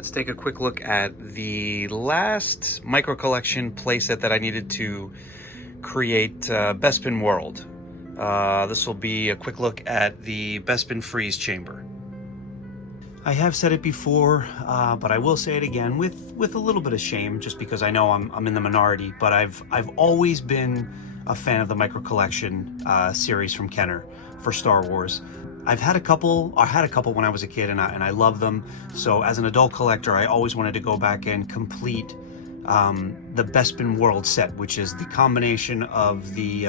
Let's take a quick look at the last micro collection playset that I needed to create Bespin World. This will be a quick look at the Bespin freeze chamber. I have said it before, but I will say it again with a little bit of shame, just because I know I'm in the minority. But I've always been a fan of the micro collection series from Kenner for Star Wars. I had a couple when I was a kid, and I love them. So as an adult collector, I always wanted to go back and complete the Bespin World set, which is the combination of the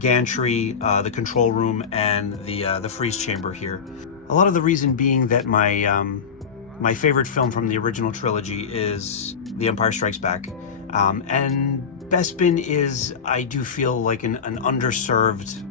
gantry, the control room, and the freeze chamber here. A lot of the reason being that my favorite film from the original trilogy is The Empire Strikes Back, and Bespin is, I do feel like, an underserved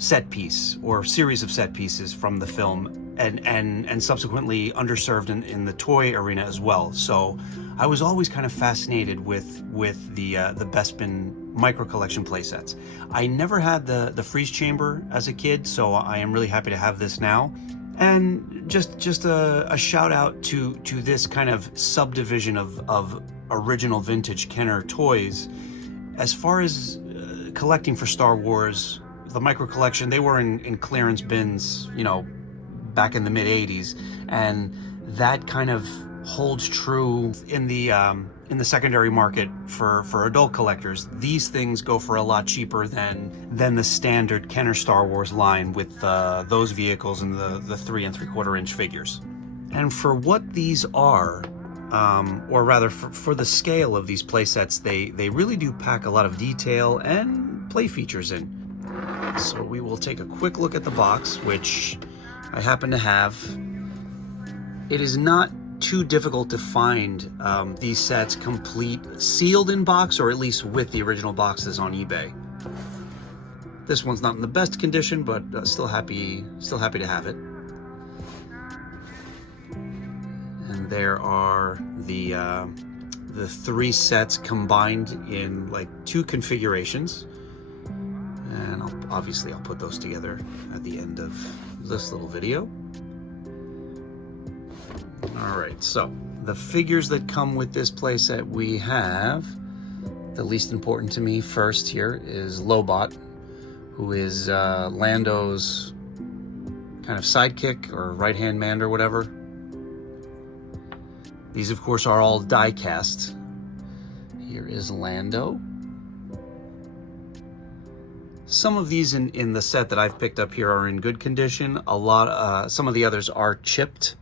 set piece or series of set pieces from the film, and subsequently underserved in the toy arena as well. So I was always kind of fascinated with the Bespin micro collection playsets. I never had the freeze chamber as a kid, so I am really happy to have this now. And just a shout out to this kind of subdivision of original vintage Kenner toys. As far as collecting for Star Wars, the micro collection, they were in clearance bins, you know, back in the mid 80s, and that kind of holds true in the secondary market for adult collectors. These things go for a lot cheaper than the standard Kenner Star Wars line with those vehicles and the 3 3/4 inch figures. And for what these are, or rather for the scale of these playsets, they really do pack a lot of detail and play features in. So we will take a quick look at the box, which I happen to have. It is not too difficult to find these sets complete, sealed in box, or at least with the original boxes on eBay. This one's not in the best condition, but still happy to have it. And there are the 3 sets combined in like 2 configurations. And I'll put those together at the end of this little video. All right, so the figures that come with this playset, we have, the least important to me first here is Lobot, who is Lando's kind of sidekick or right-hand man or whatever. These, of course, are all die cast. Here is Lando. Some of these in the set that I've picked up here are in good condition. Some of the others are chipped,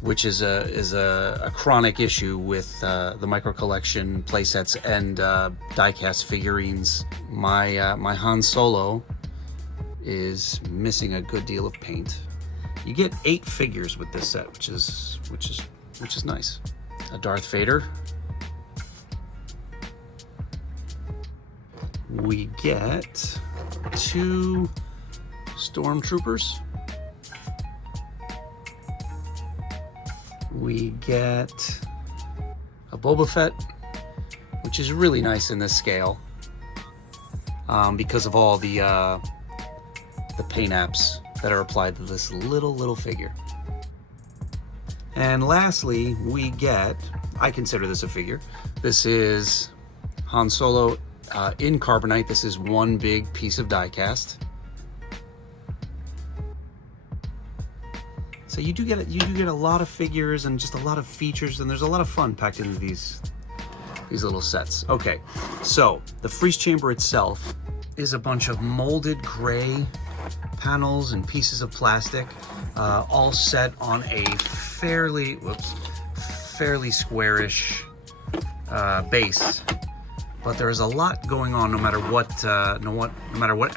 which is a chronic issue with the micro collection playsets and die-cast figurines. My Han Solo is missing a good deal of paint. You get 8 figures with this set, which is nice. A Darth Vader. We get 2 Stormtroopers. We get a Boba Fett, which is really nice in this scale because of all the paint apps that are applied to this little figure. And lastly, we get, I consider this a figure. This is Han Solo in carbonite. This is one big piece of die cast. So you do get a lot of figures and just a lot of features, and there's a lot of fun packed into these little sets. Okay, so the freeze chamber itself is a bunch of molded gray panels and pieces of plastic, all set on a fairly squarish base. But there is a lot going on no matter what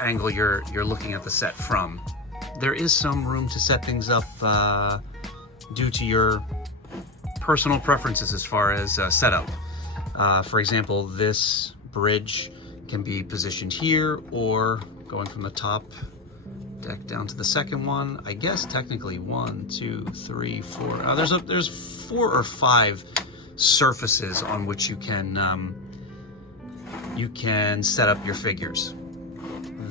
angle you're looking at the set from. There is some room to set things up due to your personal preferences as far as setup. For example, this bridge can be positioned here, or going from the top deck down to the second one. I guess technically 1, 2, 3, 4. There's 4 or 5 surfaces on which you can set up your figures.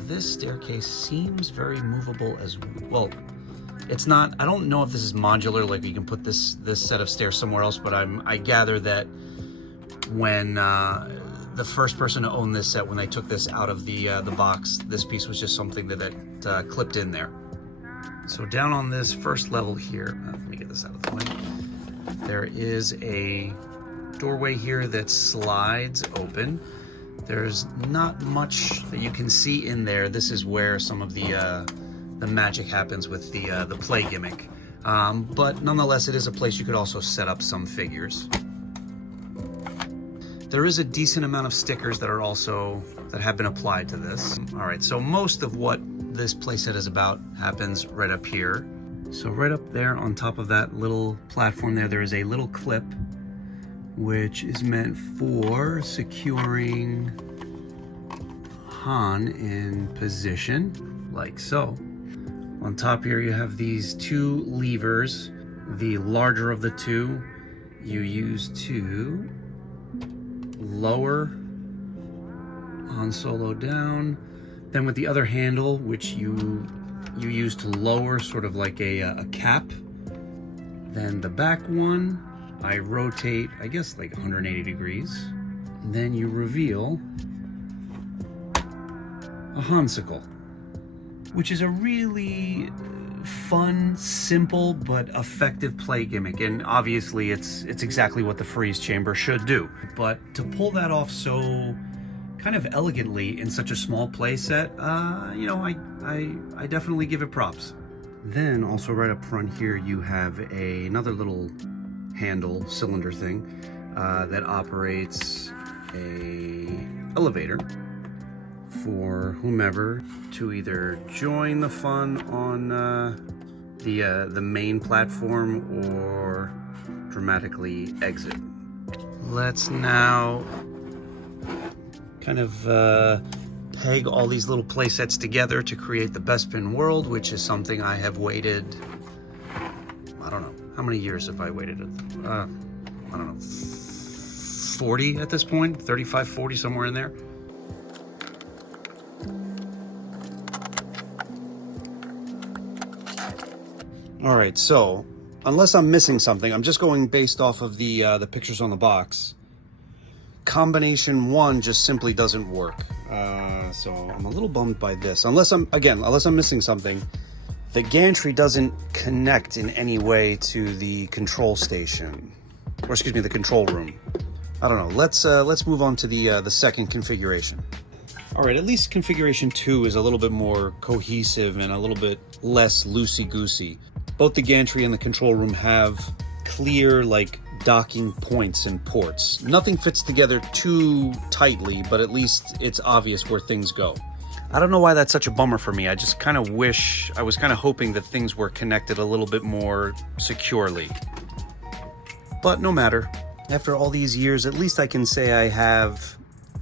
This staircase seems very movable as well. It's not, I don't know if this is modular, like you can put this set of stairs somewhere else, but I gather that when the first person to own this set, when they took this out of the box, this piece was just something that clipped in there. So down on this first level here, let me get this out of the way. There is a doorway here that slides open. There's not much that you can see in there. This is where some of the magic happens with the play gimmick. But nonetheless, it is a place you could also set up some figures. There is a decent amount of stickers that have been applied to this. All right, so most of what this playset is about happens right up here. So right up there on top of that little platform there is a little clip which is meant for securing Han in position, like so. On top here you have these two levers. The larger of the two you use to lower Han Solo down. Then with the other handle, which you use to lower, sort of like a cap. Then the back one, I rotate, I guess like 180 degrees. And then you reveal a Hansicle, which is a really fun, simple, but effective play gimmick. And obviously it's exactly what the freeze chamber should do. But to pull that off so kind of elegantly in such a small play set, you know, I definitely give it props. Then also right up front here, you have another little handle cylinder thing that operates a elevator for whomever to either join the fun on the main platform or dramatically exit. Let's now kind of peg all these little play sets together to create the Bespin world, which is something I have waited, I don't know, how many years have I waited? I don't know, 40 at this point, 35, 40, somewhere in there. All right, so unless I'm missing something, I'm just going based off of the pictures on the box. Combination one just simply doesn't work. So I'm a little bummed by this. Unless I'm missing something, the gantry doesn't connect in any way to the control station, or excuse me, the control room. I don't know. Let's move on to the second configuration. All right, at least configuration 2 is a little bit more cohesive and a little bit less loosey-goosey. Both the gantry and the control room have clear, like, docking points and ports. Nothing fits together too tightly, but at least it's obvious where things go. I don't know why that's such a bummer for me. I just kind of wish, I was kind of hoping that things were connected a little bit more securely. But no matter. After all these years, at least I can say I have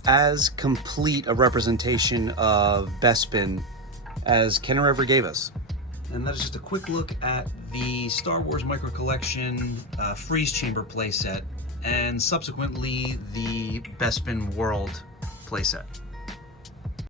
as complete a representation of Bespin as Kenner ever gave us. And that is just a quick look at the Star Wars Micro Collection Freeze Chamber playset, and subsequently the Bespin World playset.